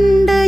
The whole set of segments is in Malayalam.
കണ്ട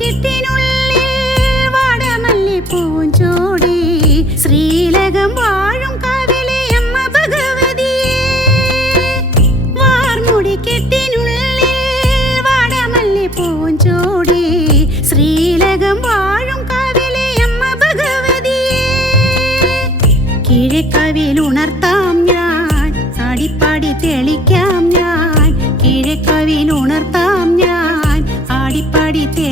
വാർമുടിക്കെട്ടിനുള്ളിൽ വാടമല്ലിപ്പൂവും പൂഞ്ചോടി ശ്രീലകം വാഴും കാവിലെ അമ്മ ഭഗവതിയെ. വാർമുടിക്കെട്ടിനുള്ളിൽ വാടമല്ലിപ്പൂവും പൂഞ്ചോടി ശ്രീലകം വാഴും കാവിലെ അമ്മ ഭഗവതിയെ. കിഴക്കവിൽ ഉണർത്താം ഞാൻ അടിപ്പാടി തെളിക്കാം ഞാൻ. കിഴക്കവിൽ ഉണർത്താം ഞാൻ ആടിപ്പാടി തെളിക്കാം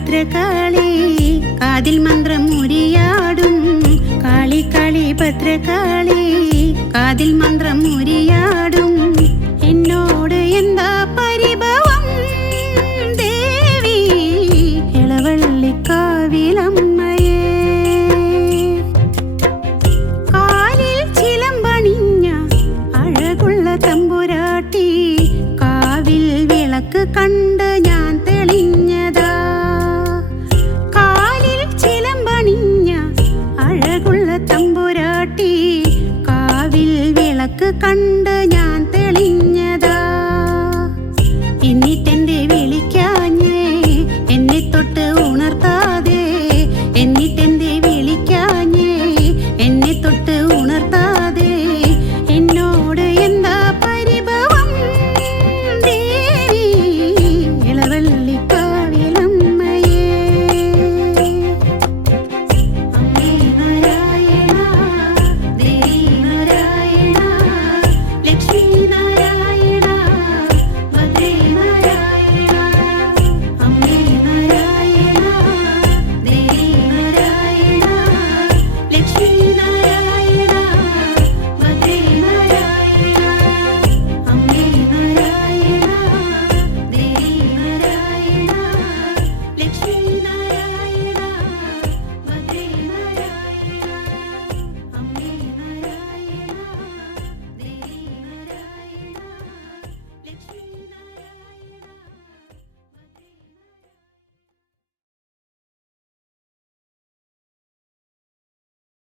ഭദ്രകാളി കാതിൽ മന്ത്രം മുരിയാടും കാളി കാളി ഭദ്രകാളി കാതിൽ മന്ത്രം മുരിയാടും എന്നോട് എന്താ പരിഭവം? ദേവി ഇളവള്ളിക്കാവിലമ്മയേ. കാലിൽ ചിലമ്പണിഞ്ഞ അഴകുള്ള തമ്പുരാട്ടി കാവിൽ വിളക്ക് കണ്ട് കണ്ട് ഞാൻ തെളിഞ്ഞ